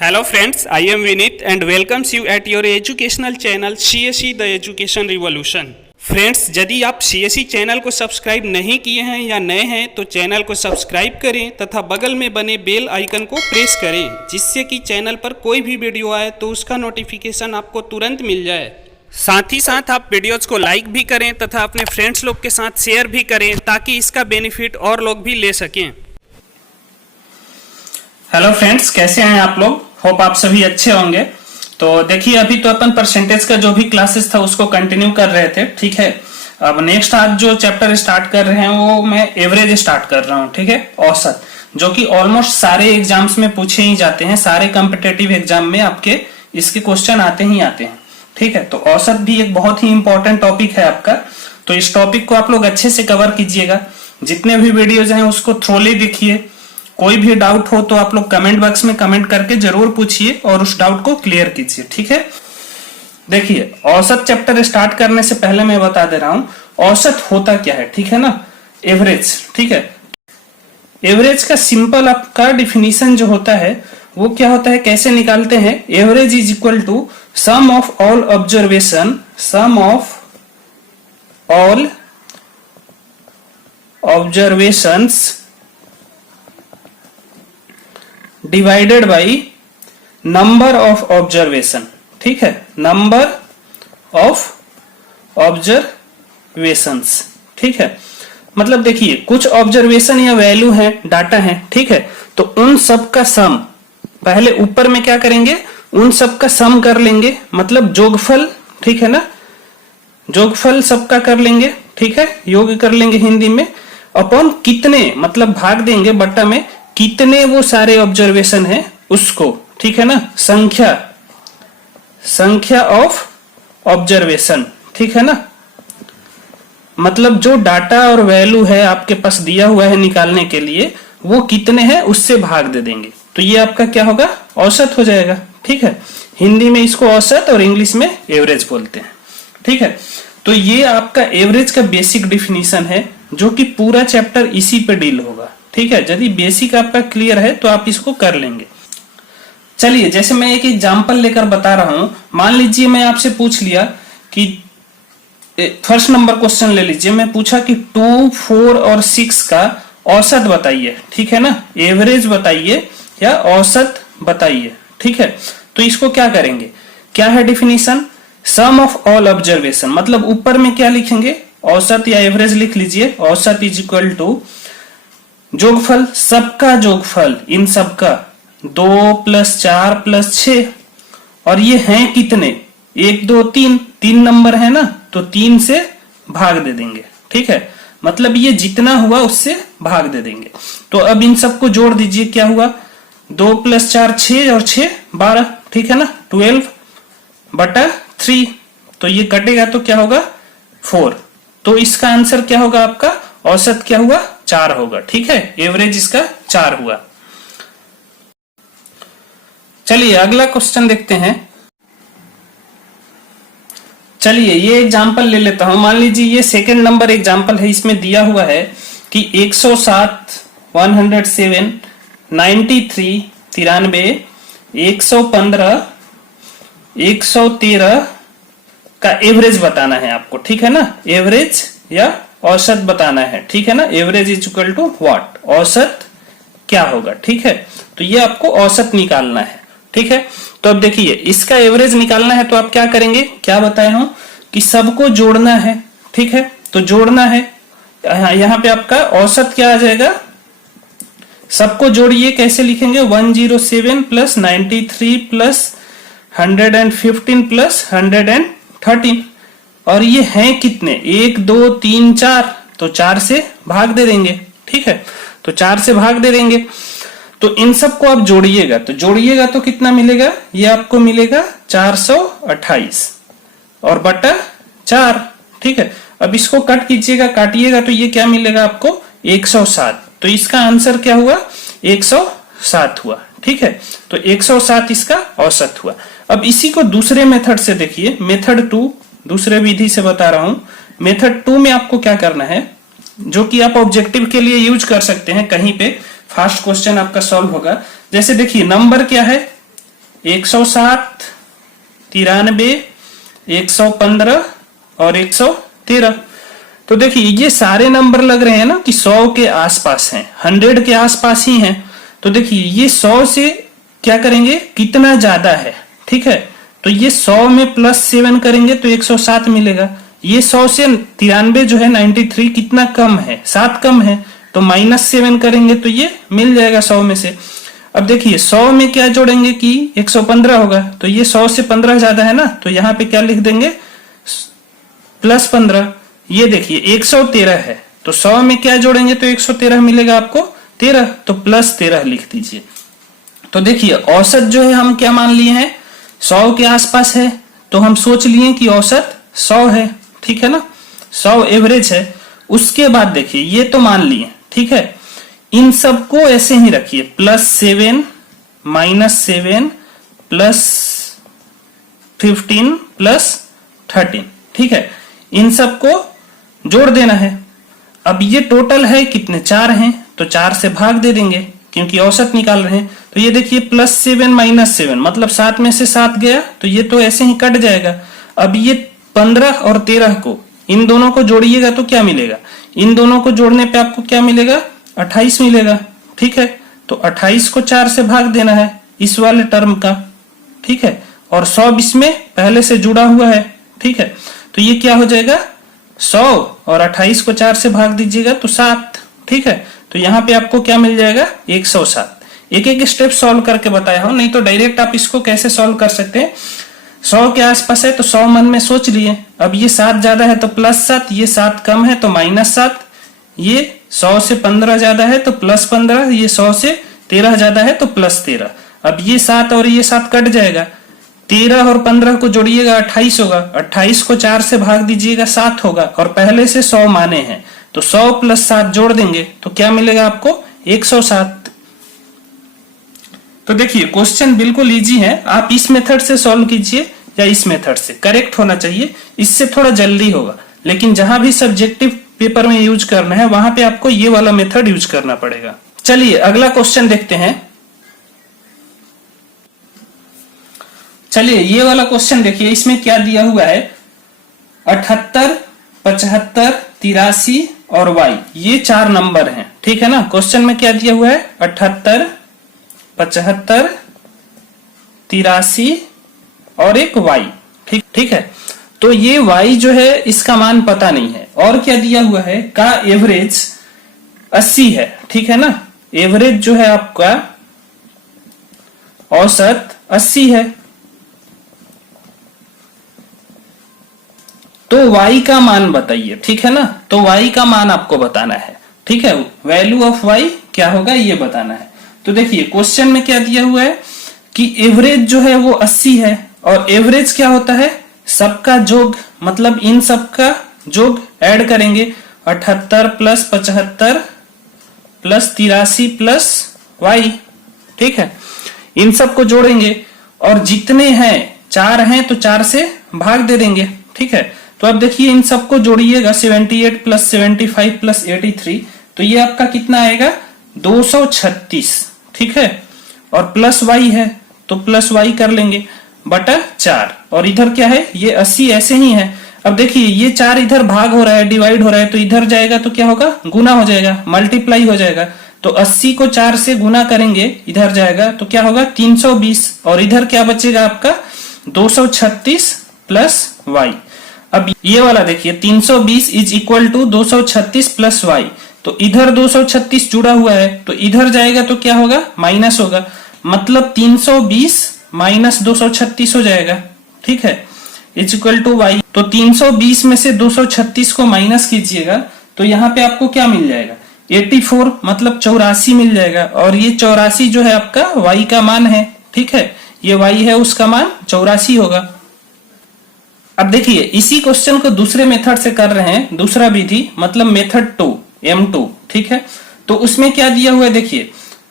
Hello friends, I am Vinit and welcomes you at your educational channel CSE The Education Revolution. Friends, यदि आप CSE channel को subscribe नहीं किए हैं या नए हैं तो चैनल को सब्सक्राइब करें तथा बगल में बने बेल आइकन को प्रेस करें जिससे कि चैनल पर कोई भी वीडियो आए तो उसका नोटिफिकेशन आपको तुरंत मिल जाए। साथ ही साथ आप वीडियोज को लाइक भी करें तथा अपने फ्रेंड्स लोग के साथ शेयर भी करें ताकि इसका बेनिफिट और लोग भी ले सकें। हेलो फ्रेंड्स, कैसे हैं आप लोग? होप आप सभी अच्छे होंगे। तो देखिए, अभी तो अपन परसेंटेज का जो भी क्लासेस था उसको कंटिन्यू कर रहे थे, ठीक है। अब नेक्स्ट आज जो चैप्टर स्टार्ट कर रहे हैं वो मैं एवरेज स्टार्ट कर रहा हूँ, ठीक है, औसत, जो कि ऑलमोस्ट सारे एग्जाम्स में पूछे ही जाते हैं, सारे कॉम्पिटिटिव एग्जाम में आपके इसके क्वेश्चन आते ही आते हैं, ठीक है। तो औसत भी एक बहुत ही इंपॉर्टेंट टॉपिक है आपका, तो इस टॉपिक को आप लोग अच्छे से कवर कीजिएगा। जितने भी वीडियोज हैं उसको थ्रोली देखिए। कोई भी डाउट हो तो आप लोग कमेंट बॉक्स में कमेंट करके जरूर पूछिए और उस डाउट को क्लियर कीजिए, ठीक है। देखिए, औसत चैप्टर स्टार्ट करने से पहले मैं बता दे रहा हूं औसत होता क्या है, ठीक है ना। एवरेज, ठीक है। एवरेज का सिंपल आपका डिफिनीशन जो होता है वो क्या होता है, कैसे निकालते हैं? Average is equal to sum of all observation, sum of all observations divided by number of observation, ठीक है, नंबर ऑफ ऑब्जर्वेशंस, ठीक है। मतलब देखिए, कुछ ऑब्जर्वेशन या वैल्यू है, डाटा है, ठीक है, तो उन सब का सम पहले ऊपर में क्या करेंगे, उन सब का सम कर लेंगे, मतलब जोगफल, ठीक है ना, जोगफल सबका कर लेंगे, ठीक है, योग कर लेंगे हिंदी में, अपॉन कितने, मतलब भाग देंगे बट्टा में कितने वो सारे ऑब्जर्वेशन है उसको, ठीक है ना, संख्या ऑफ ऑब्जर्वेशन, ठीक है ना। मतलब जो डाटा और वैल्यू है आपके पास दिया हुआ है निकालने के लिए, वो कितने हैं उससे भाग दे देंगे, तो ये आपका क्या होगा, औसत हो जाएगा, ठीक है। हिंदी में इसको औसत और इंग्लिश में एवरेज बोलते हैं, ठीक है। तो ये आपका एवरेज का बेसिक डिफिनीशन है जो कि पूरा चैप्टर इसी पे डील होगा, ठीक है। यदि बेसिक आपका क्लियर है तो आप इसको कर लेंगे। चलिए, जैसे मैं एक एग्जांपल लेकर बता रहा हूं। मान लीजिए मैं आपसे पूछ लिया कि फर्स्ट नंबर क्वेश्चन ले लीजिए, मैं पूछा कि 2, 4 और 6 का औसत बताइए, ठीक है ना, एवरेज बताइए या औसत बताइए, ठीक है। तो इसको क्या करेंगे, क्या है definition, sum of all observation, मतलब ऊपर में क्या लिखेंगे, औसत या एवरेज लिख लीजिए। औसत इज इक्वल टू जोगफल, सबका जोगफल, इन सबका 2 + 4 + 6, और ये हैं कितने, 1, 2, 3, 3 नंबर है ना, तो 3 से भाग दे देंगे, ठीक है। मतलब ये जितना हुआ उससे भाग दे देंगे। तो अब इन सबको जोड़ दीजिए, क्या हुआ, 2 + 4 6 और 6 12, ठीक है ना, 12/3, तो ये कटेगा तो क्या होगा, 4। तो इसका आंसर क्या होगा आपका, औसत क्या हुआ, 4 होगा, ठीक है। एवरेज इसका 4 हुआ। चलिए अगला क्वेश्चन देखते हैं। चलिए ये एग्जांपल ले लेता हूं। मान लीजिए ये सेकंड नंबर एग्जांपल है, इसमें दिया हुआ है कि 107, 107, 93, 93, 115, 113 का एवरेज बताना है आपको, ठीक है ना। एवरेज या औसत बताना है, ठीक है ना। Average is equal to what, औसत क्या होगा, ठीक है। तो ये आपको औसत निकालना है, ठीक है। तो अब देखिए, इसका एवरेज निकालना है तो आप क्या करेंगे, क्या बताया हूं कि सबको जोड़ना है, ठीक है। तो जोड़ना है, यहां पे आपका औसत क्या आ जाएगा, सबको जोड़िए, कैसे लिखेंगे, 107 + 93 + 115 + 113, और ये हैं कितने, 1, 2, 3, 4, तो 4 से भाग दे देंगे, ठीक है। तो 4 से भाग दे देंगे, तो इन सबको आप जोड़िएगा, तो जोड़िएगा तो कितना मिलेगा, ये आपको मिलेगा 428 और बटा 4, ठीक है। अब इसको कट कीजिएगा, काटिएगा तो ये क्या मिलेगा आपको, 107। तो इसका आंसर क्या हुआ, 107 हुआ, ठीक है। तो 107 इसका औसत हुआ। अब इसी को दूसरे मेथड से देखिए, मेथड 2, दूसरे विधि से बता रहा हूं। मेथड 2 में आपको क्या करना है, जो कि आप ऑब्जेक्टिव के लिए यूज कर सकते हैं, कहीं पे फास्ट क्वेश्चन आपका सॉल्व होगा। जैसे देखिए, नंबर क्या है, 107, 93, 115 और 113। तो देखिए ये सारे नंबर लग रहे हैं ना कि 100 के आसपास हैं, 100 के आसपास ही हैं। तो देखिए ये 100 से क्या करेंगे, कितना ज्यादा है, ठीक है। तो ये 100 में +7 करेंगे तो 107 मिलेगा। ये 100 से 93 जो है 93 कितना कम है, 7 कम है, तो -7 करेंगे तो ये मिल जाएगा 100 में से। अब देखिए 100 में क्या जोड़ेंगे कि 115 होगा, तो ये 100 से 15 ज्यादा है ना, तो यहाँ पे क्या लिख देंगे +15। ये देखिए 113 है, तो 100 में क्या जोड़ेंगे तो 113 मिलेगा आपको 13, तो +13 लिख दीजिए। तो देखिए औसत जो है हम क्या मान लिए हैं, 100 के आसपास है, तो हम सोच लिए कि औसत 100 है, ठीक है ना, 100 एवरेज है। उसके बाद देखिए ये तो मान लिए, ठीक है, इन सबको ऐसे ही रखिए, +7, -7, +15, +13, ठीक है, इन सबको जोड़ देना है। अब ये टोटल है कितने, 4 हैं, तो 4 से भाग दे देंगे क्योंकि औसत निकाल रहे हैं। तो ये देखिए +7 -7 मतलब 7 में से 7 गया, तो ये तो ऐसे ही कट जाएगा। अब ये 15 और 13 को इन दोनों को जोड़िएगा तो क्या मिलेगा, इन दोनों को जोड़ने पे आपको क्या मिलेगा, 28 मिलेगा, ठीक है। तो 28 को 4 से भाग देना है इस वाले टर्म का, ठीक है, और 100 इसमें पहले से जुड़ा हुआ है, ठीक है। तो ये क्या हो जाएगा 100 और 28 को 4 से भाग दीजिएगा तो 7, ठीक है। तो यहाँ पे आपको क्या मिल जाएगा 107। एक एक स्टेप सॉल्व करके बताया हूं, नहीं तो डायरेक्ट आप इसको कैसे सॉल्व कर सकते हैं। 100 के आसपास है तो 100 मन में सोच लिए। अब ये 7 ज्यादा है तो +7, ये 7 कम है तो -7, ये 100 से 15 ज्यादा है तो +15, ये 100 से 13 ज्यादा है तो +13। अब ये 7 और ये 7 कट जाएगा, 13 और 15 को जोड़िएगा 28 होगा, 28 को 4 से भाग दीजिएगा 7 होगा, और पहले से 100 माने हैं तो 100 + 7 जोड़ देंगे तो क्या मिलेगा आपको 107। तो देखिए क्वेश्चन बिल्कुल इजी है, आप इस मेथड से सॉल्व कीजिए या इस मेथड से, करेक्ट होना चाहिए, इससे थोड़ा जल्दी होगा। लेकिन जहां भी सब्जेक्टिव पेपर में यूज करना है वहां पे आपको ये वाला मेथड यूज करना पड़ेगा। चलिए अगला क्वेश्चन देखते हैं। चलिए ये वाला क्वेश्चन देखिए, इसमें क्या दिया हुआ है, 78, 75, 83 और y, ये 4 नंबर हैं, ठीक है ना। क्वेश्चन में क्या दिया हुआ है, 78, 75, 83 और एक y, ठीक है। तो ये y जो है इसका मान पता नहीं है, और क्या दिया हुआ है का एवरेज 80 है, ठीक है ना। एवरेज जो है आपका औसत 80 है, तो y का मान बताइए, ठीक है ना। तो y का मान आपको बताना है, ठीक है, वैल्यू ऑफ y क्या होगा ये बताना है। तो देखिए क्वेश्चन में क्या दिया हुआ है कि एवरेज जो है वो 80 है, और एवरेज क्या होता है, सबका जोग, मतलब इन सबका जोग ऐड करेंगे, 78 + 75 + 83 + y, ठीक है, इन सबको जोड़ेंगे और जितने हैं 4 हैं तो 4 से भाग दे देंगे, ठीक है। तो अब देखिए इन सबको जोड़िएगा, 78 + 75 + 83, तो ये आपका कितना आएगा 236, ठीक है, और प्लस y है तो प्लस y कर लेंगे बटा 4, और इधर क्या है ये 80 ऐसे ही है। अब देखिए ये 4 इधर भाग हो रहा है, डिवाइड हो रहा है, तो इधर जाएगा तो क्या होगा, गुना हो जाएगा, मल्टीप्लाई हो जाएगा। तो 80 को 4 से गुना करेंगे, इधर जाएगा तो क्या होगा 320, और इधर क्या बचेगा आपका 236 + y। अब ये वाला देखिए 320 = 236 + y, तो इधर 236 जुड़ा हुआ है तो इधर जाएगा तो क्या होगा माइनस होगा, मतलब 320 - 236 हो जाएगा, ठीक है, =y। तो 320 में से 236 को माइनस कीजिएगा तो यहाँ पे आपको क्या मिल जाएगा 84, मतलब 84 मिल जाएगा, और ये 84 जो है आपका y का मान है, ठीक है, ये y है उसका मान 84 होगा। अब देखिए इसी क्वेश्चन को दूसरे मेथड से कर रहे हैं, दूसरा विधि, मतलब मेथड 2 M2, ठीक है। तो उसमें क्या दिया हुआ है, देखिए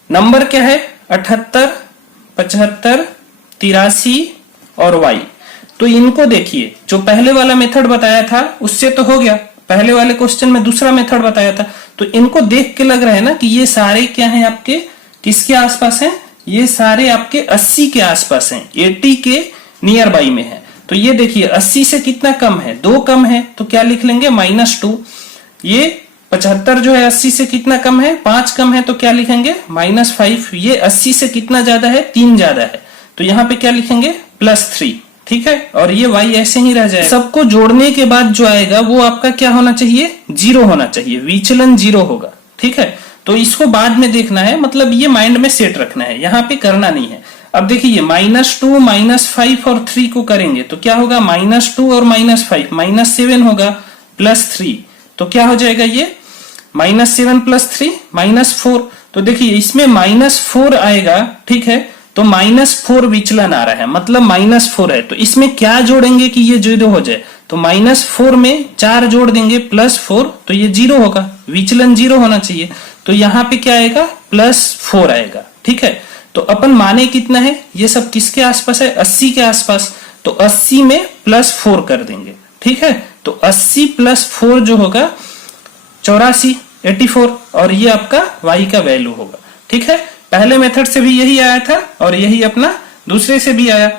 नंबर क्या है 78, 75, 83 और y। तो इनको देखिए, जो पहले वाला मेथड बताया था उससे तो हो गया, पहले वाले क्वेश्चन में दूसरा मेथड बताया था, तो इनको देख के लग रहा है ना कि ये सारे क्या हैं आपके किसके आसपास हैं, ये सारे आपके 80 के आसपास हैं, 80 के नियर बाई में है। तो ये देखिए 80 से कितना कम है, 2 कम है, तो क्या लिख लेंगे -2। ये 75 जो है 80 से कितना कम है, 5 कम है, तो क्या लिखेंगे -5। ये 80 से कितना ज्यादा है, 3 ज्यादा है, तो यहाँ पे क्या लिखेंगे +3। ठीक है, और ये y ऐसे ही रह जाएगा। सबको जोड़ने के बाद जो आएगा वो आपका क्या होना चाहिए, 0 होना चाहिए, विचलन 0 होगा। ठीक है, तो इसको बाद में देखना है, मतलब ये माइंड में सेट रखना है, यहाँ पे करना नहीं है। अब देखिए -2 -5 और 3 को करेंगे तो क्या होगा, -2 और -5 -7 होगा, +3, तो क्या हो जाएगा ये -7 +3 -4। तो देखिए इसमें -4 आएगा, ठीक है, तो -4 विचलन आ रहा है, मतलब -4 है, तो इसमें क्या जोड़ेंगे कि ये 0 हो जाए, तो -4 में 4 जोड़ देंगे +4, तो ये 0 होगा, विचलन 0 होना चाहिए, तो यहाँ पे क्या आएगा, +4 आएगा। ठीक है, तो अपन माने कितना है, ये सब किसके आसपास है, 80 के आसपास, तो 80 में +4 कर देंगे। ठीक है, तो 80 + 4 जो होगा 84, 84, और ये आपका y का वैल्यू होगा। ठीक है, पहले मेथड से भी यही आया था और यही अपना दूसरे से भी आया।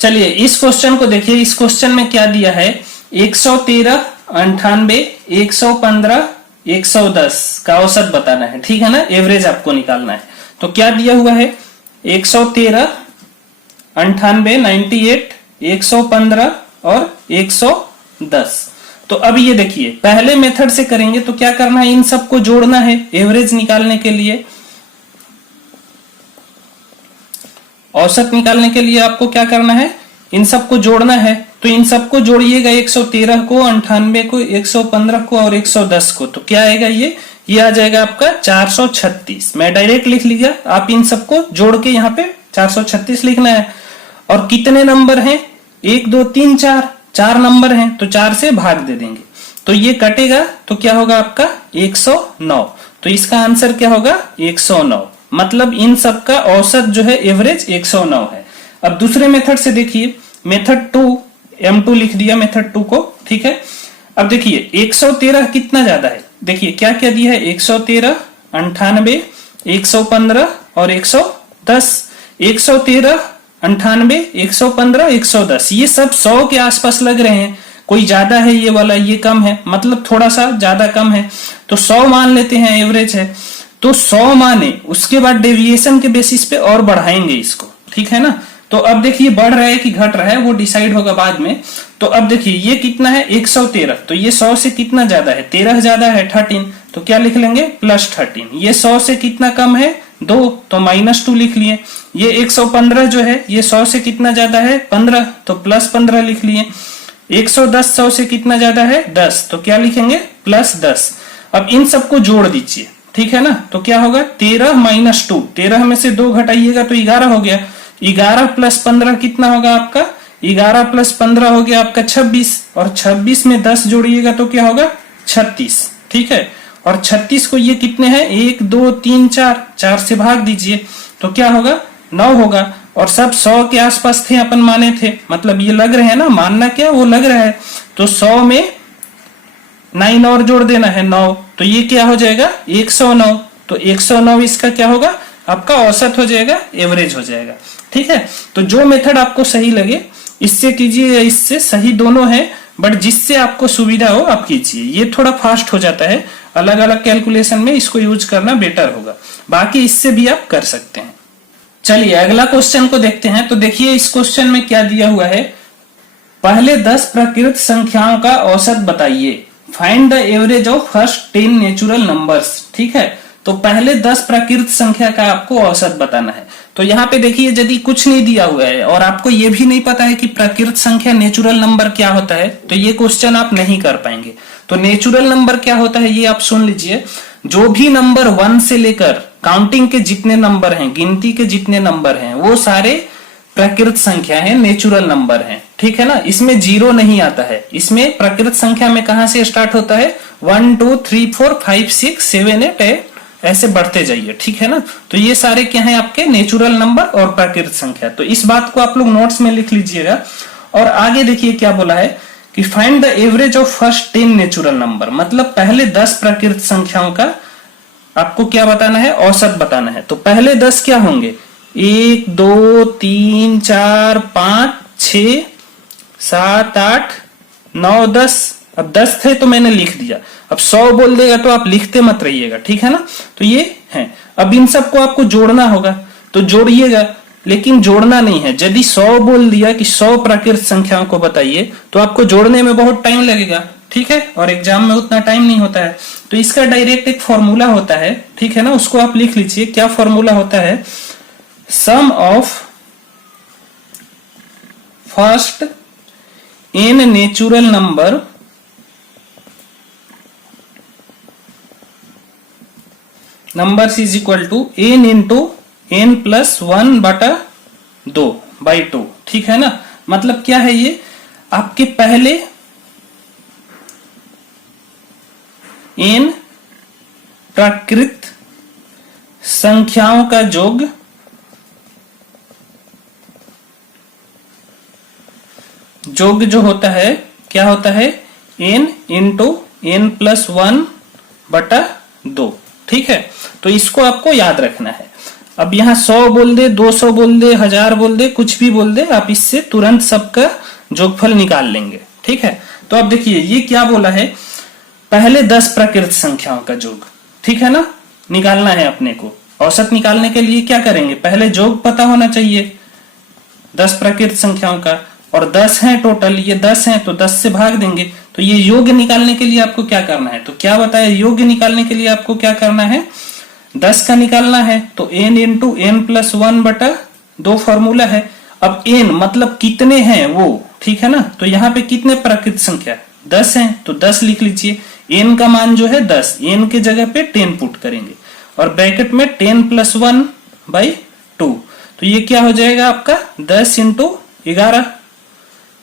चलिए इस क्वेश्चन को देखिए, इस क्वेश्चन में क्या दिया है, 113, 98, 115, 110 का औसत बताना है। ठीक है ना, एवरेज आपको निकालना है। तो क्या दिया हुआ है, 113, 98, 98, 115 और 110। तो अब ये देखिए पहले मेथड से करेंगे तो क्या करना है, इन सबको जोड़ना है एवरेज निकालने के लिए। औसत निकालने के लिए आपको क्या करना है, इन सबको जोड़ना है। तो इन सबको जोड़िएगा, 113 को, 98 को, 115 को और 110 को, तो क्या आएगा, ये आ जाएगा आपका 436। मैं डायरेक्ट लिख लिया, आप इन सबको जोड़ के यहाँ पे 436 लिखना है। और कितने नंबर हैं, 1 2 3 4, 4 नंबर हैं, तो 4 से भाग दे देंगे, तो ये कटेगा, तो क्या होगा आपका 109। तो इसका आंसर क्या होगा, 109, मतलब इन सब का औसत जो है एवरेज 109 है। अब दूसरे मेथड से देखिए, मेथड 2, M2 लिख दिया मेथड 2 को। ठीक है, अब देखिए 113 कितना ज्यादा है, देखिए क्या क्या दिया है, 113, 98, 115 और 110। 113, 98, 115, 110, ये सब 100 के आसपास लग रहे हैं। कोई ज्यादा है ये वाला, ये कम है, मतलब थोड़ा सा ज्यादा कम है, तो 100 मान लेते हैं एवरेज है। तो 100 माने, उसके बाद डेविएशन के बेसिस पे और बढ़ाएंगे इसको। ठीक है ना, तो अब देखिए बढ़ रहा है कि घट रहा है वो डिसाइड होगा बाद में। तो अब देखिए ये कितना है, 113, तो ये 100 से कितना ज्यादा है, 13 ज्यादा है, 13, तो क्या लिख लेंगे, +13। ये 100 से कितना कम है, 2, तो -2 लिख लिए। ये 115 जो है ये 100 से कितना ज्यादा है, 15, तो +15 लिख लिए। 110 100 से कितना ज्यादा है, 10, तो क्या लिखेंगे, +10। अब इन सबको जोड़ दीजिए। ठीक है ना, तो क्या होगा, 13 - 2, 13 में से 2 घटाइएगा तो 11 हो गया। 11 + 15 कितना होगा आपका, 11 + 15 हो गया आपका 26, और 26 में 10 जोड़िएगा तो क्या होगा, 36। ठीक है, और 36 को ये कितने हैं, 1 2 3 4, 4 से भाग दीजिए तो क्या होगा, 9 होगा। और सब 100 के आसपास थे, अपन माने थे, मतलब ये लग रहे हैं ना, मानना क्या वो लग रहा है, तो 100 में 9 और जोड़ देना है, 9, तो ये क्या हो जाएगा, 109। तो 109 इसका क्या होगा, आपका औसत हो जाएगा, एवरेज हो जाएगा। ठीक है, तो जो मेथड आपको सही लगे इससे कीजिए, या इससे, सही दोनों है, बट जिससे आपको सुविधा हो आप कीजिए। ये थोड़ा फास्ट हो जाता है, अलग अलग कैलकुलेशन में इसको यूज करना बेटर होगा, बाकी इससे भी आप कर सकते हैं। चलिए अगला क्वेश्चन को देखते हैं। तो देखिए इस क्वेश्चन में क्या दिया हुआ है, पहले 10 प्राकृत संख्याओं का औसत बताइए, find the average of first 10 natural numbers. ठीक है, तो पहले 10 प्राकृत संख्या का आपको औसत बताना है। तो यहाँ पे देखिए यदि कुछ नहीं दिया हुआ है और आपको ये भी नहीं पता है कि प्राकृत संख्या नेचुरल नंबर क्या होता है, तो ये क्वेश्चन आप नहीं कर पाएंगे। तो नेचुरल नंबर क्या होता है ये आप सुन लीजिए, जो भी नंबर 1 से लेकर काउंटिंग के जितने नंबर हैं, गिनती के जितने नंबर हैं, वो सारे प्राकृत संख्या है, नेचुरल नंबर है। ठीक है ना, इसमें 0 नहीं आता है। इसमें प्राकृत संख्या में कहां से स्टार्ट होता है, 1 2 3 4 5 6 7 8 ऐसे बढ़ते जाइए। ठीक है ना, तो ये सारे क्या है आपके नेचुरल नंबर और प्राकृत संख्या। तो इस बात को आप लोग नोट्स में लिख लीजिएगा। और आगे देखिए क्या बोला है कि find the average of first 10 natural number, मतलब पहले 10 प्राकृत संख्याओं का आपको क्या बताना है, औसत बताना है। तो पहले 10 क्या होंगे, 1 2 3 4 5 6 7 8 9 10। अब 10 थे तो मैंने लिख दिया। अब 100 बोल देगा तो आप लिखते मत रहिएगा, ठीक है ना। तो ये है। अब इन सबको आपको जोड़ना होगा, तो जोड़िएगा, लेकिन जोड़ना नहीं है। यदि 100 बोल दिया कि 100 प्राकृत संख्याओं को बताइए, तो आपको जोड़ने में बहुत टाइम लगेगा, ठीक है, और एग्जाम में उतना टाइम नहीं होता है। तो इसका डायरेक्ट एक फॉर्मूला होता है, ठीक है ना, उसको आप लिख लीजिए। क्या फॉर्मूला होता है, sum of first n natural number numbers is equal to n into n plus 1/2 ठीक है ना। मतलब क्या है, ये आपके पहले n प्राकृत संख्याओं का योग जो होता है, क्या होता है, n इंटू n प्लस 1/2, ठीक है। तो इसको आपको याद रखना है। अब यहां 100 बोल दे, 200 बोल दे, 1000 बोल दे, कुछ भी बोल दे, आप इससे तुरंत सबका योगफल निकाल लेंगे, ठीक है। तो अब देखिए ये क्या बोला है, पहले 10 प्राकृत संख्याओं का योग, ठीक है ना, निकालना है अपने को। औसत निकालने के लिए क्या करेंगे, पहले योग पता होना चाहिए 10 प्राकृत संख्याओं का, और 10 है टोटल, ये 10 है तो 10 से भाग देंगे। तो ये योग निकालने के लिए आपको क्या करना है, तो क्या बताया, योग निकालने के लिए आपको क्या करना है, 10 का निकालना है। तो n into n plus 1/2 formula है। अब n मतलब कितने हैं वो, ठीक है ना। तो यहाँ पे कितने प्राकृत संख्या, 10 हैं, तो 10 लिख लीजिए। n का मान जो है 10, n के जगह पे 10 पुट करेंगे, और ब्रैकेट में 10 प्लस 1/2। तो ये क्या हो जाएगा आपका, 10 इंटू 11,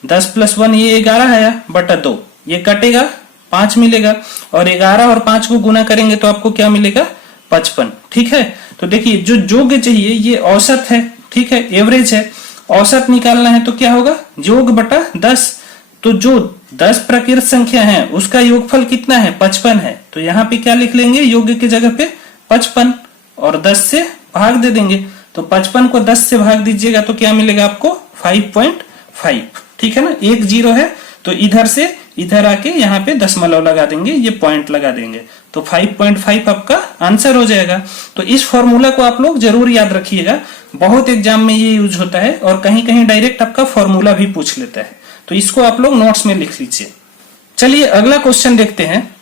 10 प्लस 1 ये 11 है, बटा 2, ये कटेगा 5 मिलेगा, और 11 और 5 को गुना करेंगे तो आपको क्या मिलेगा, 55, ठीक है। तो देखिए जो योग चाहिए ये औसत है, ठीक है, एवरेज है। औसत निकालना है तो क्या होगा, योग बटा 10। तो जो 10 प्राकृत संख्या है उसका योगफल कितना है, 55 है। तो यहाँ पे क्या लिख लेंगे, योग की जगह पे 55, और 10 से भाग दे देंगे। तो 55 को 10 से भाग दीजिएगा तो क्या मिलेगा आपको, 5.5, ठीक है ना। 1 0 है तो इधर से इधर आके यहाँ पे दशमलव लगा देंगे, ये पॉइंट लगा देंगे, तो 5.5 आपका आंसर हो जाएगा। तो इस फॉर्मूला को आप लोग जरूर याद रखिएगा, बहुत एग्जाम में ये यूज होता है, और कहीं कहीं डायरेक्ट आपका फॉर्मूला भी पूछ लेता है। तो इसको आप लोग नोट्स में लिख लीजिए। चलिए अगला क्वेश्चन देखते हैं।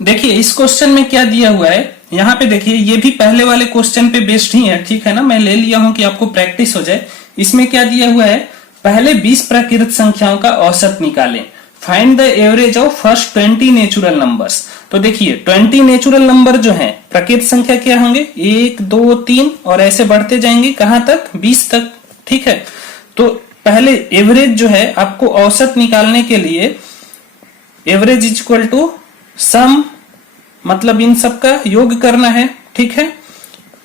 देखिए इस क्वेश्चन में क्या दिया हुआ है, यहाँ पे देखिए ये भी पहले वाले क्वेश्चन पे बेस्ड ही है, ठीक है ना, मैं ले लिया हूं कि आपको प्रैक्टिस हो जाए। इसमें क्या दिया हुआ है, पहले 20 प्राकृत संख्याओं का औसत निकालें, find the average of first 20 natural numbers. तो देखिए 20 नेचुरल नंबर जो है प्राकृत संख्या क्या होंगे, 1 2 3, और ऐसे बढ़ते जाएंगे कहां तक, 20 तक, ठीक है। तो पहले एवरेज जो है आपको औसत निकालने के लिए, एवरेज इज इक्वल टू सम, मतलब इन सब का योग करना है, ठीक है,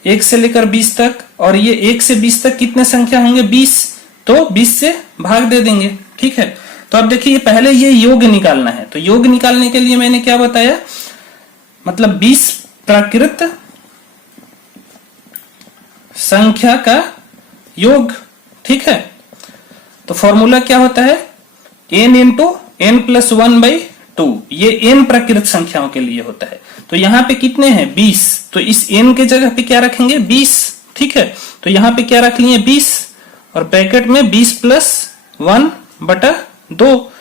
1 से लेकर 20 तक, और ये 1 से 20 तक कितने संख्या होंगे, 20, तो 20 से भाग दे देंगे, ठीक है। तो अब देखिए पहले ये योग निकालना है, तो योग निकालने के लिए मैंने क्या बताया, मतलब 20 प्राकृत संख्या का योग, ठीक है। तो फॉर्मूला क्या होता है, n इंटू n प्लस 1/2, ये n प्राकृत संख्याओं के लिए होता है। तो यहाँ पे कितने हैं, 20, तो इस n के जगह पे क्या रखेंगे, 20, ठीक है। तो यहाँ पे क्या रख लिए, 20, और ब्रैकेट में 20 प्लस 1/2।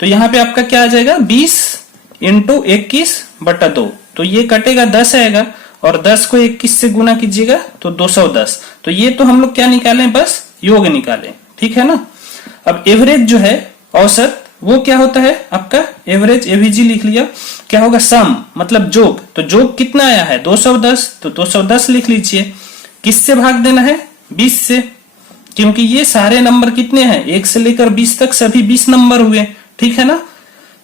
तो यहाँ पे आपका क्या आ जाएगा, 20 इंटू 21/2। तो ये कटेगा, 10 आएगा, और 10 को 21 से गुना कीजिएगा तो 210। तो ये तो हम लोग क्या निकालें, बस योग निकालें, ठीक है ना। अब एवरेज जो है औसत, वो क्या होता है आपका, एवरेज एवीजी लिख लिया, क्या होगा, सम मतलब जोग। तो जोग कितना आया है, 210, तो 210 लिख लीजिए। किससे भाग देना है, 20 से, क्योंकि ये सारे नंबर कितने हैं, 1 से लेकर 20 तक सभी 20 नंबर हुए, ठीक है ना।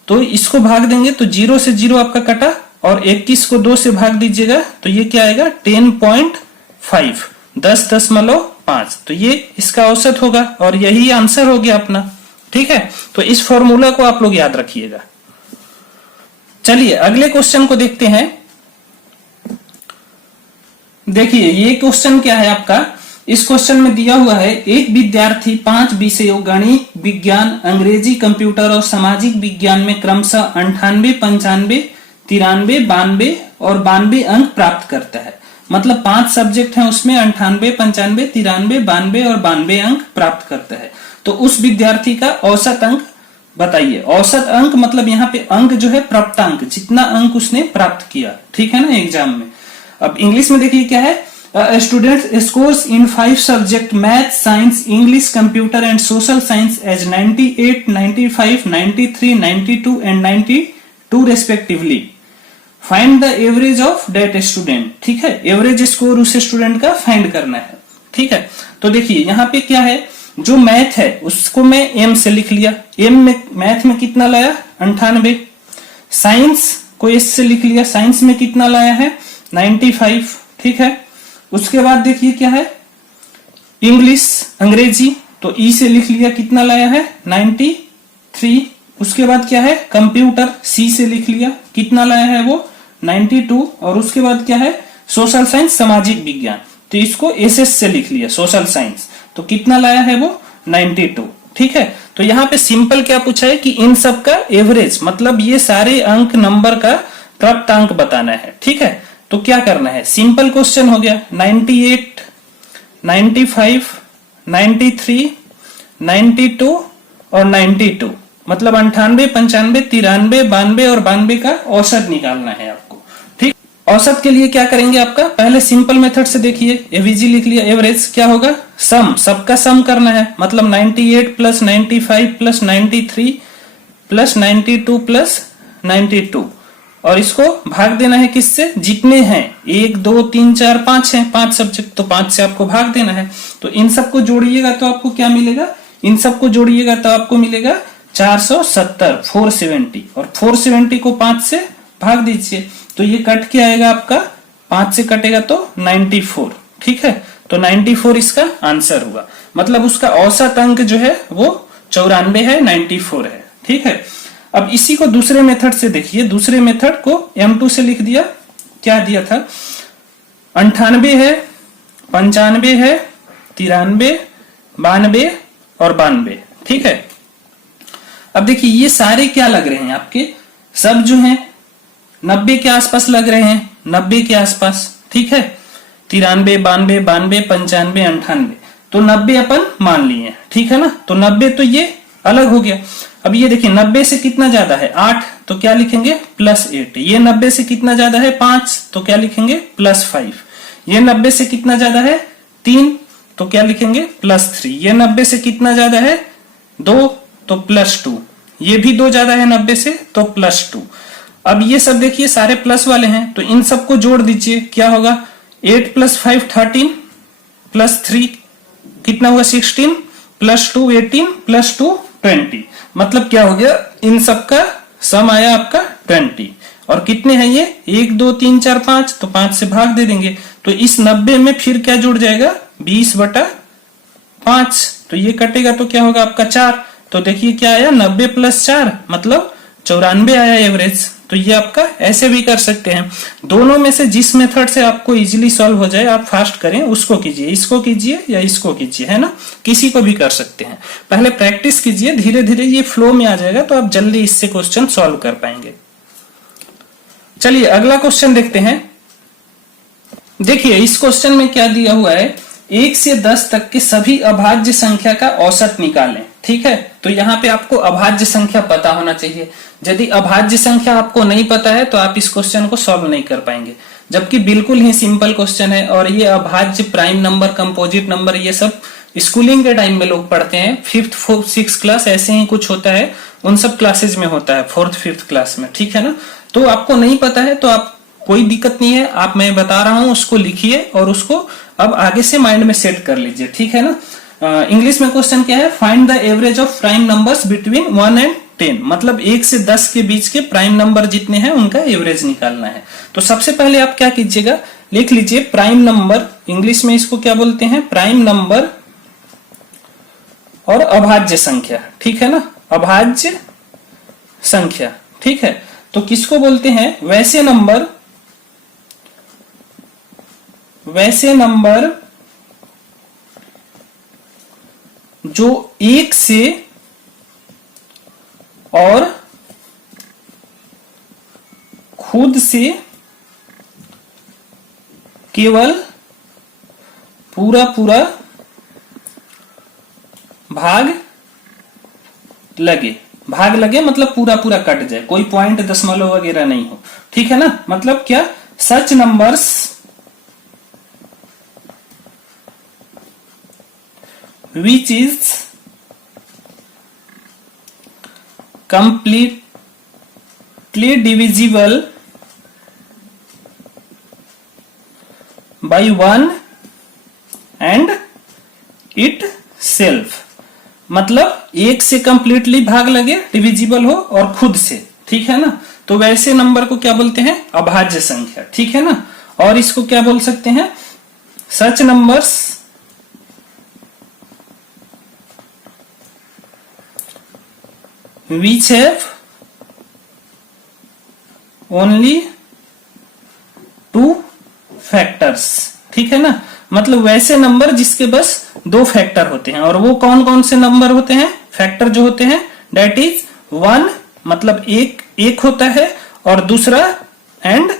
तो इसको भाग देंगे तो 0 से 0 आपका कटा, और 21 को 2 से भाग दीजिएगा तो ये क्या आएगा, 10.5, 10.5। तो ये इसका औसत होगा, और यही आंसर हो गया अपना, ठीक है। तो इस फॉर्मूला को आप लोग याद रखिएगा। चलिए अगले क्वेश्चन को देखते हैं। देखिए ये क्वेश्चन क्या है आपका, इस क्वेश्चन में दिया हुआ है एक विद्यार्थी 5 विषयों गणित, विज्ञान, अंग्रेजी, कंप्यूटर और सामाजिक विज्ञान में क्रमशः 98, 95, 93, 92 और 92 अंक प्राप्त करता है। मतलब 5 सब्जेक्ट हैं उसमें 98, 95, 93, 92 और 92 अंक प्राप्त करता है। तो उस विद्यार्थी का औसत अंक बताइए। औसत अंक मतलब यहाँ पे अंक जो है प्राप्तांक, जितना अंक उसने प्राप्त किया, ठीक है ना, एग्जाम में। अब इंग्लिश में देखिए क्या है, student scores in 5 subject math, science, English, computer and social science as 98, 95, 93, 92 and 92 respectively. Find the average of that student. ठीक है, एवरेज स्कोर उस स्टूडेंट का फाइंड करना है। ठीक है, तो देखिए यहाँ पे क्या है, जो मैथ है उसको मैं एम से लिख लिया, एम में मैथ में कितना लाया 98, साइंस को एस से लिख लिया, साइंस में कितना लाया है 95। ठीक है, उसके बाद देखिए क्या है, इंग्लिश अंग्रेजी तो ई से लिख लिया, कितना लाया है 93। उसके बाद क्या है, कंप्यूटर सी से लिख लिया, कितना लाया है वो 92। और उसके बाद क्या है, सोशल साइंस सामाजिक विज्ञान, तो इसको एस एस से लिख लिया सोशल साइंस, तो कितना लाया है वो 92। ठीक है, तो यहाँ पे सिंपल क्या पूछा है कि इन सब का एवरेज, मतलब ये सारे अंक नंबर का प्राप्तांक बताना है। ठीक है, तो क्या करना है, सिंपल क्वेश्चन हो गया, 98, 95, 93, 92 और 92, मतलब 98, 95, 93, 92 और 92 का औसत निकालना है आपको। ठीक, औसत के लिए क्या करेंगे, आपका पहले सिंपल मेथड से देखिए, एवीजी लिख लिया, एवरेज क्या होगा, सम, सबका सम करना है, मतलब 98 प्लस 95 प्लस 93 प्लस 92 प्लस 92, और इसको भाग देना है किससे, जितने हैं 1 2 3 4 5 हैं, 5 सब्जेक्ट, तो 5 से आपको भाग देना है। तो इन सबको जोड़िएगा तो आपको क्या मिलेगा, इन सबको जोड़िएगा तो आपको मिलेगा 470, 470, और 470 को 5 से भाग दीजिए तो ये कट के आएगा आपका, 5 से कटेगा तो 94। ठीक है, तो 94 इसका आंसर हुआ, मतलब उसका औसत अंक जो है वो 94 है, 94 है। ठीक है, अब इसी को दूसरे मेथड से देखिए, दूसरे मेथड को M2 से लिख दिया, क्या दिया था 98 है, 95 है, 93, 92 और 92। ठीक है, अब देखिए ये सारे क्या लग रहे हैं आपके, सब जो हैं 90 के आसपास लग रहे हैं, 90 के आसपास। ठीक है, 93, 92, 92, 95, 98, तो 90 अपन मान लिए। ठीक है ना, तो 90 तो ये अलग हो गया। अब ये देखिए 90 से कितना ज्यादा है 8, तो क्या लिखेंगे +8। ये 90 से कितना ज्यादा है 5, तो क्या लिखेंगे +5। ये 90 से कितना ज्यादा है 3, तो क्या लिखेंगे +3। ये 90 से कितना ज्यादा है 2, तो +2। ये भी 2 ज्यादा है 90 से, तो +2। अब ये सब देखिए सारे प्लस वाले हैं, तो इन सबको जोड़ दीजिए, क्या होगा 8 + 5 13 +3 कितना हुआ 16 +2 18 +2 20, मतलब क्या हो गया, इन सब का सम आया आपका 20। और कितने हैं ये 1 2 3 4 5, तो 5 से भाग दे देंगे, तो इस 90 में फिर क्या जुड़ जाएगा 20/5, तो ये कटेगा तो क्या होगा आपका 4। तो देखिए क्या आया 90 + 4 मतलब 94 आया एवरेज। तो ये आपका ऐसे भी कर सकते हैं, दोनों में से जिस मेथड से आपको इजीली सॉल्व हो जाए आप फास्ट करें उसको कीजिए, इसको कीजिए या इसको कीजिए, है ना, किसी को भी कर सकते हैं। पहले प्रैक्टिस कीजिए, धीरे धीरे ये फ्लो में आ जाएगा तो आप जल्दी इससे क्वेश्चन सॉल्व कर पाएंगे। चलिए अगला क्वेश्चन देखते हैं। देखिए इस क्वेश्चन में क्या दिया हुआ है, 1 से 10 तक के सभी अभाज्य संख्या का औसत निकालें। ठीक है, तो यहाँ पे आपको अभाज्य संख्या पता होना चाहिए। यदि अभाज्य संख्या आपको नहीं पता है तो आप इस क्वेश्चन को सॉल्व नहीं कर पाएंगे, जबकि बिल्कुल ही सिंपल क्वेश्चन है। और ये अभाज्य, प्राइम नंबर, कंपोजिट नंबर, ये सब स्कूलिंग के टाइम में लोग पढ़ते हैं, 5th 4th 6th क्लास ऐसे ही कुछ होता है, उन सब क्लासेज में होता है 4th 5th क्लास में। ठीक है ना, तो आपको नहीं पता है तो आप कोई दिक्कत नहीं है, आप मैं बता रहा हूं उसको लिखिए और उसको अब आगे से माइंड में सेट कर लीजिए। ठीक है ना, इंग्लिश में क्वेश्चन क्या है, find the average of prime numbers between 1 and 10, मतलब 1 से 10 के बीच के प्राइम नंबर जितने हैं उनका एवरेज निकालना है। तो सबसे पहले आप क्या कीजिएगा, लिख लीजिए प्राइम नंबर, इंग्लिश में इसको क्या बोलते हैं, प्राइम नंबर और अभाज्य संख्या। ठीक है ना, अभाज्य संख्या। ठीक है, तो किसको बोलते हैं, वैसे नंबर वैसे नंबर जो 1 से और खुद से केवल पूरा पूरा भाग लगे मतलब पूरा पूरा कट जाए, कोई पॉइंट दशमलव वगैरह नहीं हो। ठीक है ना, मतलब क्या, सच numbers which is completely divisible by 1 and itself, मतलब एक से कंप्लीटली भाग लगे, डिविजिबल हो और खुद से। ठीक है ना, तो वैसे नंबर को क्या बोलते हैं, अभाज्य संख्या। ठीक है ना, और इसको क्या बोल सकते हैं, सच numbers which have only 2 factors। ठीक है ना, मतलब वैसे नंबर जिसके बस 2 फैक्टर होते हैं, और वो कौन कौन से नंबर होते हैं, फैक्टर जो होते हैं, डेट इज 1 मतलब एक होता है, और दूसरा एंड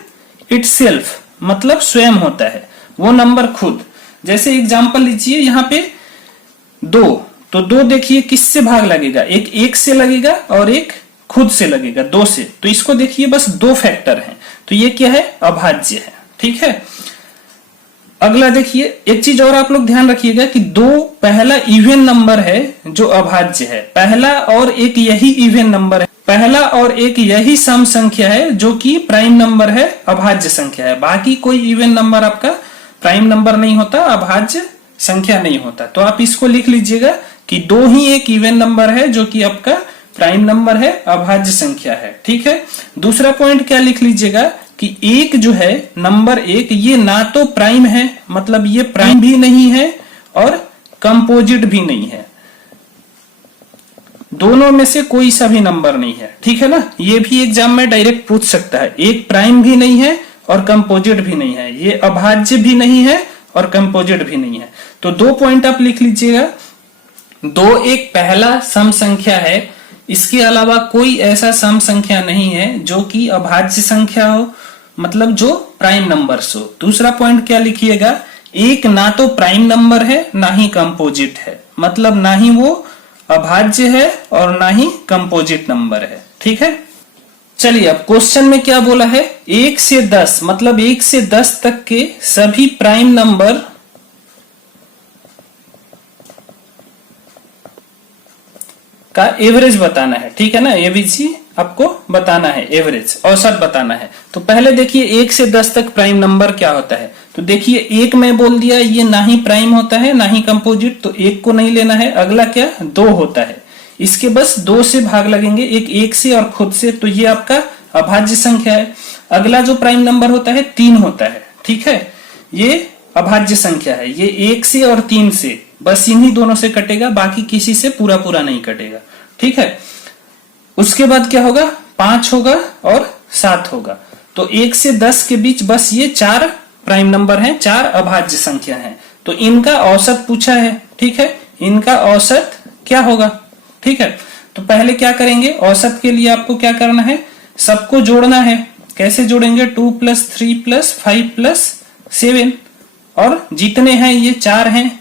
इटसेल्फ मतलब स्वयं होता है, वो नंबर खुद। जैसे एग्जांपल लीजिए यहाँ पे 2, तो 2 देखिए किससे भाग लगेगा, एक से लगेगा और एक खुद से लगेगा 2 से, तो इसको देखिए बस 2 फैक्टर हैं, तो ये क्या है, अभाज्य है। ठीक है, अगला देखिए, एक चीज और आप लोग ध्यान रखिएगा कि 2 पहला इवन नंबर है जो अभाज्य है, पहला और एक यही इवन नंबर है, पहला और एक यही सम संख्या है जो कि प्राइम नंबर है, अभाज्य संख्या है। बाकी कोई इवन नंबर आपका प्राइम नंबर नहीं होता, अभाज्य संख्या नहीं होता। तो आप इसको लिख लीजिएगा कि 2 ही एक इवन नंबर है जो कि आपका प्राइम नंबर है, अभाज्य संख्या है। ठीक है, दूसरा पॉइंट क्या लिख लीजिएगा कि 1 जो है, नंबर 1, ये ना तो प्राइम है, मतलब ये प्राइम भी नहीं है और कंपोजिट भी नहीं है, दोनों में से कोई सा भी नंबर नहीं है। ठीक है ना, ये भी एग्जाम में डायरेक्ट पूछ सकता है, एक प्राइम भी नहीं है और कंपोजिट भी नहीं है, ये अभाज्य भी नहीं है और कंपोजिट भी नहीं है। तो 2 पॉइंट आप लिख लीजिएगा, 2 एक पहला सम संख्या है, इसके अलावा कोई ऐसा सम संख्या नहीं है जो कि अभाज्य संख्या हो, मतलब जो प्राइम नंबर्स हो। दूसरा पॉइंट क्या लिखिएगा, 1 ना तो प्राइम नंबर है ना ही कंपोजिट है, मतलब ना ही वो अभाज्य है और ना ही कंपोजिट नंबर है। ठीक है, चलिए अब क्वेश्चन में क्या बोला है, 1 से 10 मतलब 1 से 10 तक के सभी प्राइम नंबर का एवरेज बताना है। ठीक है ना, एबीसी आपको बताना है, एवरेज औसत बताना है। तो पहले देखिए 1 से 10 तक प्राइम नंबर क्या होता है, तो देखिए 1 में बोल दिया ये ना ही प्राइम होता है ना ही कंपोजिट, तो 1 को नहीं लेना है। अगला क्या, 2 होता है, इसके बस 2 से भाग लगेंगे, एक से और खुद से, तो ये आपका अभाज्य संख्या है। अगला जो प्राइम नंबर होता है 3 होता है। ठीक है, ये अभाज्य संख्या है, ये 1 से और 3 से, बस इन्हीं दोनों से कटेगा, बाकी किसी से पूरा पूरा नहीं कटेगा। ठीक है, उसके बाद क्या होगा, 5 होगा और 7 होगा। तो 1 से 10 के बीच बस ये 4 प्राइम नंबर हैं, 4 अभाज्य संख्या हैं, तो इनका औसत पूछा है। ठीक है, इनका औसत क्या होगा। ठीक है, तो पहले क्या करेंगे, औसत के लिए आपको क्या करना है, सबको जोड़ना है। कैसे जोड़ेंगे, 2 + 3 + 5 + 7, और जितने हैं ये 4 हैं,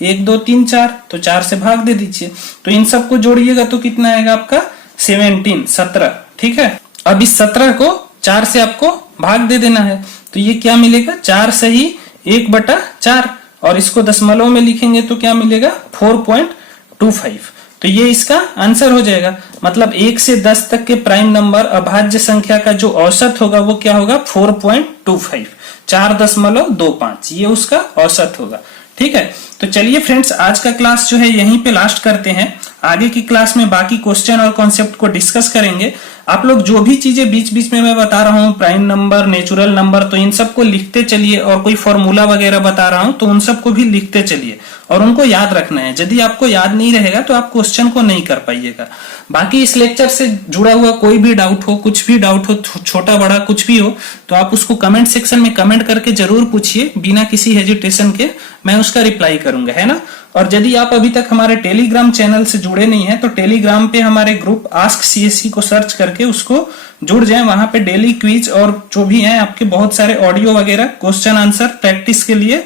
1 2 3 4, तो 4 से भाग दे दीजिए। तो इन सबको जोड़िएगा तो कितना आएगा आपका, 17। ठीक है, अब इस 17 को 4 से आपको भाग दे देना है, तो ये क्या मिलेगा, 4 सही 1/4, और इसको दशमलव में लिखेंगे तो क्या मिलेगा, 4.25। तो ये इसका आंसर हो जाएगा। मतलब 1 से 10 तक के प्राइम नंबर अभाज्य संख्या का जो औसत होगा वो क्या होगा, 4.25, 4.25, ये उसका औसत होगा। ठीक है, तो चलिए फ्रेंड्स, आज का क्लास जो है यहीं पे लास्ट करते हैं। आगे की क्लास में बाकी क्वेश्चन और कॉन्सेप्ट को डिस्कस करेंगे। आप लोग जो भी चीजें बीच बीच में मैं बता रहा हूँ, प्राइम नंबर, नेचुरल नंबर, तो इन सबको लिखते चलिए, और कोई फॉर्मूला वगैरह बता रहा हूं तो उन सबको भी लिखते चलिए और उनको याद रखना है। यदि आपको याद नहीं रहेगा तो आप क्वेश्चन को नहीं कर पाइएगा। बाकी इस लेक्चर से जुड़ा हुआ कोई भी डाउट हो, कुछ भी डाउट हो, छोटा बड़ा कुछ भी हो, तो आप उसको कमेंट सेक्शन में कमेंट करके जरूर पूछिए, बिना किसी हेजिटेशन के मैं उसका रिप्लाई करूंगा, है ना। और यदि आप अभी तक हमारे टेलीग्राम चैनल से जुड़े नहीं हैं तो टेलीग्राम पे हमारे ग्रुप आस्क सीएससी को सर्च करके उसको जुड़ जाएं। वहां पे डेली क्विज और जो भी है आपके बहुत सारे ऑडियो वगैरह क्वेश्चन आंसर प्रैक्टिस के लिए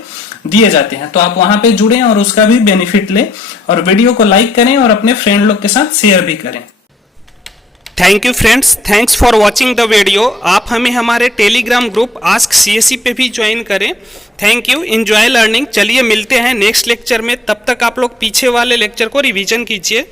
दिए जाते हैं, तो आप वहां पे जुड़ें और उसका भी बेनिफिट लें। और वीडियो को लाइक करें और अपने फ्रेंड लोग के साथ शेयर भी करें। Thank you friends, thanks for watching the video. आप हमें हमारे टेलीग्राम ग्रुप आस्क सीएससी पे भी ज्वाइन करें। Thank you, enjoy learning. चलिए मिलते हैं नेक्स्ट लेक्चर में, तब तक आप लोग पीछे वाले लेक्चर को रिवीजन कीजिए।